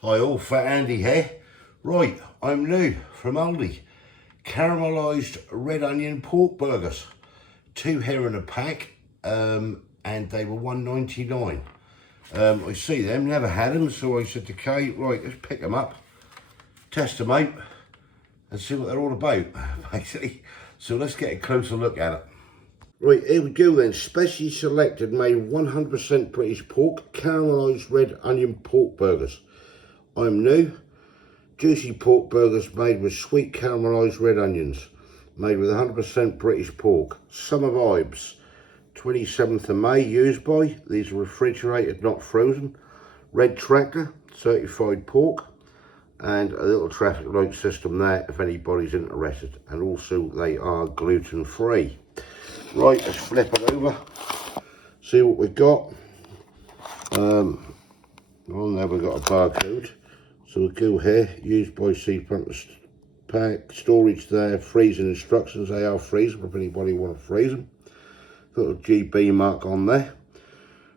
Hi all, Fat Andy here. Right, I'm new from Aldi. Caramelised red onion pork burgers. 2 here in a pack, and they were $1.99. I see them, never had them, so I said to Kate, right, let's pick them up, test them out, and see what they're all about, basically. So let's get a closer look at it. Right, here we go then. Specially selected, made 100% British pork, caramelised red onion pork burgers. I'm new. Juicy pork burgers made with sweet caramelised red onions. Made with 100% British pork. Summer vibes. 27th of May, used by. These are refrigerated, not frozen. Red tractor, certified pork. And a little traffic light system there if anybody's interested. And also they are gluten free. Right, let's flip it over. See what we've got. On there we've got a barcode. So we'll go here, used by seafront pack, storage there, freezing instructions, they are freezable if anybody want to freeze them. Got a GB mark on there.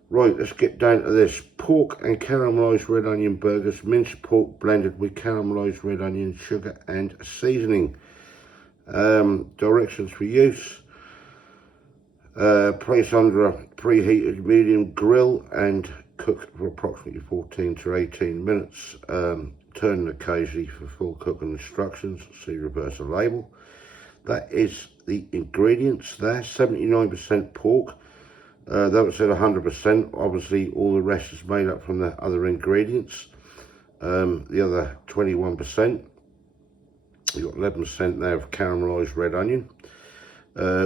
Right, let's get down to this. Pork and caramelised red onion burgers, minced pork blended with caramelised red onion, sugar and seasoning. Directions for use. Place under a preheated medium grill and cook for approximately 14 to 18 minutes. Turn occasionally for full cooking instructions. See reverse the label. That is the ingredients there. 79% pork. Though it said 100%, obviously all the rest is made up from the other ingredients. The other 21%. We've got 11% there of caramelised red onion.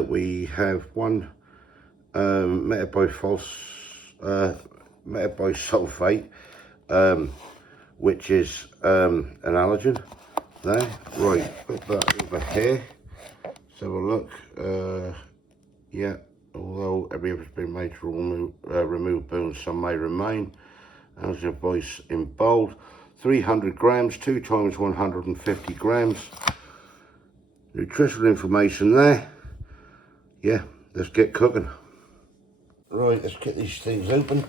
We have one metabisulfate, which is an allergen there. Right, put that over here. Let's have a look. Yeah, although every has been made to remove bones, some may remain. As your voice in bold. 300 grams, 2 times 150 grams. Nutritional information there. Yeah, let's get cooking. Right, let's get these things open.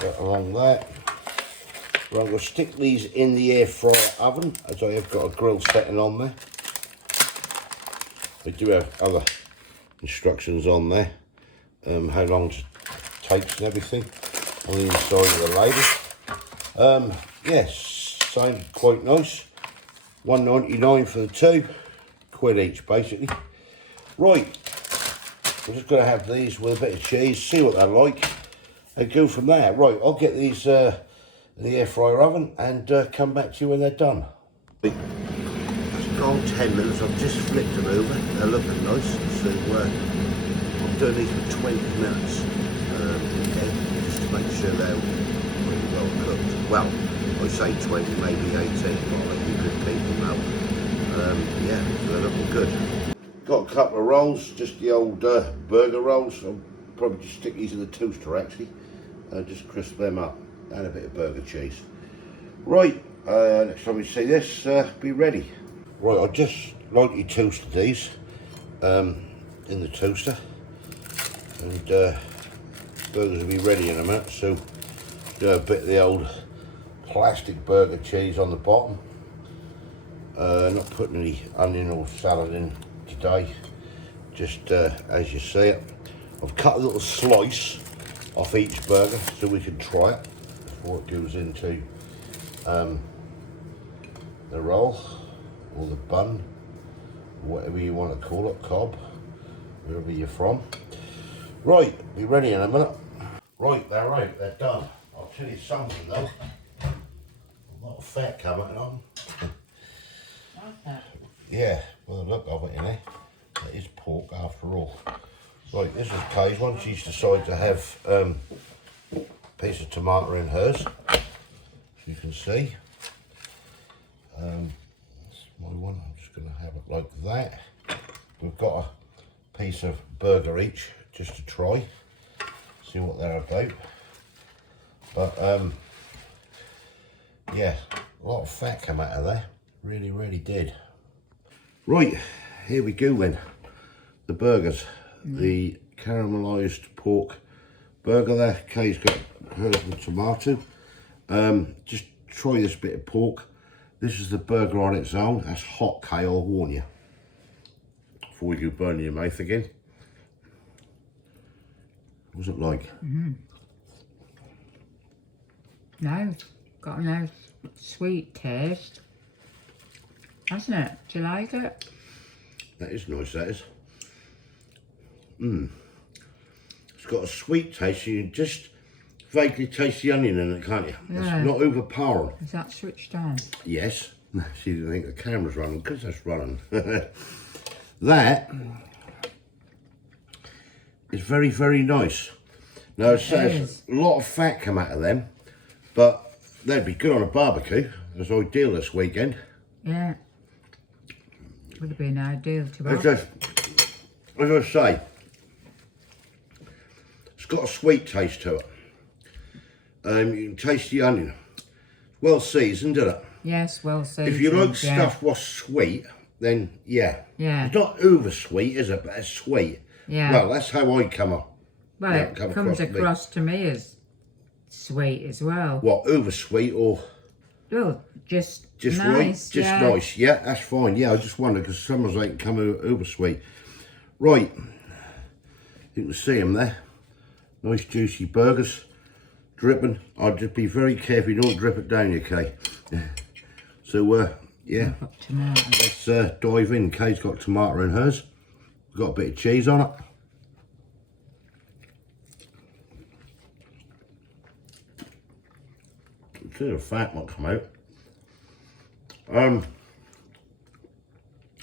Get along there. Right, we'll stick these in the air fryer oven, as I have got a grill setting on there. We do have other instructions on there, how long it takes and everything on the inside of the label. Yes, sounds quite nice. $1.99 for the 2, quid each basically. Right, we're just going to have these with a bit of cheese, see what they're like, and go from there. Right, I'll get these in the air fryer oven and come back to you when they're done. It's gone 10 minutes, I've just flipped them over, they're looking nice, so I'm doing these for 20 minutes, okay, just to make sure they're pretty well cooked. Well, I say 20, maybe 18, but I'll let you good people know. Yeah, so they're looking good. Got a couple of rolls, just the old burger rolls. I'll probably just stick these in the toaster actually, just crisp them up, and a bit of burger cheese. Right, next time we see this, be ready. Right, I just lightly toasted these in the toaster, and burgers will be ready in a minute. So do a bit of the old plastic burger cheese on the bottom. Not putting any onion or salad in today, just as you see it. I've cut a little slice off each burger so we can try it before it goes into the roll or the bun, whatever you want to call it, cob, wherever you're from. Right, be ready in a minute. Right, they're out, they're done. I'll tell you something though, a lot of fat coming on. Yeah, well, the look of it, you know, it is pork after all. Right, this is Kay's one. She's decided to have a piece of tomato in hers, as you can see. That's my one. I'm just going to have it like that. We've got a piece of burger each, just to try, see what they're about. But yeah, a lot of fat come out of there. Really, really did. Right, here we go then. The burgers. The caramelised pork burger there. Kay's got hers with tomato. Just try this bit of pork. This is the burger on its own. That's hot, Kay, I'll warn you. Before you burn your mouth again. What's it like? No, it's got a nice sweet taste. Hasn't it? Do you like it? That is nice, that is. It's got a sweet taste. You can just vaguely taste the onion in it, can't you? Yeah. It's not overpowering. Is that switched on? Yes. She didn't think the camera's running, because that's running. That is very, very nice. Now, it says a lot of fat come out of them, but they'd be good on a barbecue. It's ideal this weekend. Yeah. Would have been ideal to have. As I say, it's got a sweet taste to it. You can taste the onion. Well seasoned, isn't it? Yes, well seasoned. If you like stuff what's sweet, then yeah. Yeah. It's not over sweet, is it? But it's sweet. Yeah. Well, that's how I come up. Well, it comes across to me as sweet as well. What, over sweet or? Well, just nice. Right? Just nice. Yeah, that's fine. Yeah, I just wondered because sometimes they can come over sweet. Right. You can see them there. Nice juicy burgers. Dripping. I'd just be very careful you don't drip it down, okay? So, yeah. Let's dive in. Kay's got tomato in hers. Got a bit of cheese on it. See the fat might come out.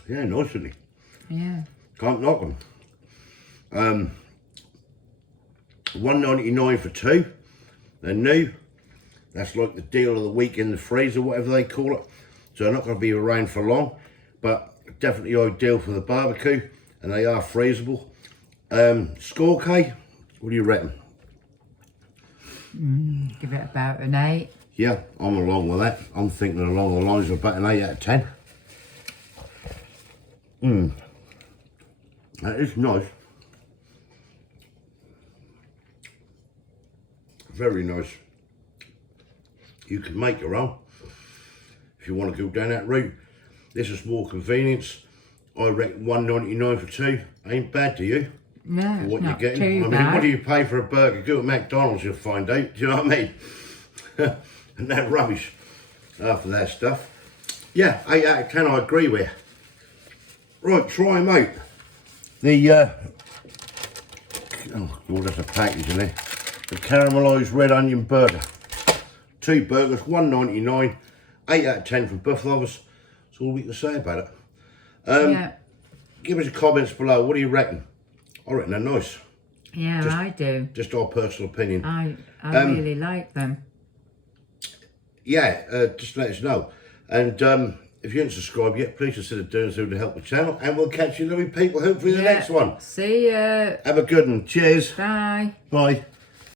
Yeah, nice, isn't it? Yeah. Can't knock them. $1.99 for two. They're new. That's like the deal of the week in the freezer, whatever they call it. So they're not going to be around for long, but definitely ideal for the barbecue, and they are freezable. Score, Kay? What do you reckon? Give it about an 8. Yeah, I'm along with that. I'm thinking along the lines of about an 8 out of 10. That is nice. Very nice. You can make your own if you want to go down that route. This is more convenience. I reckon $1.99 for two. Ain't bad, do you? No, what it's not you're getting. too bad. I mean, what do you pay for a burger? Go to McDonald's, you'll find out. Do you know what I mean? And that rubbish after that stuff. Yeah, 8 out of 10, I agree with you. Right, try them out. The, oh, there's a package in there. The caramelised red onion burger. Two burgers, $1.99, 8 out of 10 from both of us. That's all we can say about it. Yeah. Give us your comments below. What do you reckon? I reckon they're nice. Yeah, I do. Just our personal opinion. I really like them. Yeah, just let us know. And if you haven't subscribed yet, please consider doing so to help the channel. And we'll catch you lovely people hopefully in the next one. See ya. Have a good one. Cheers. Bye. Bye.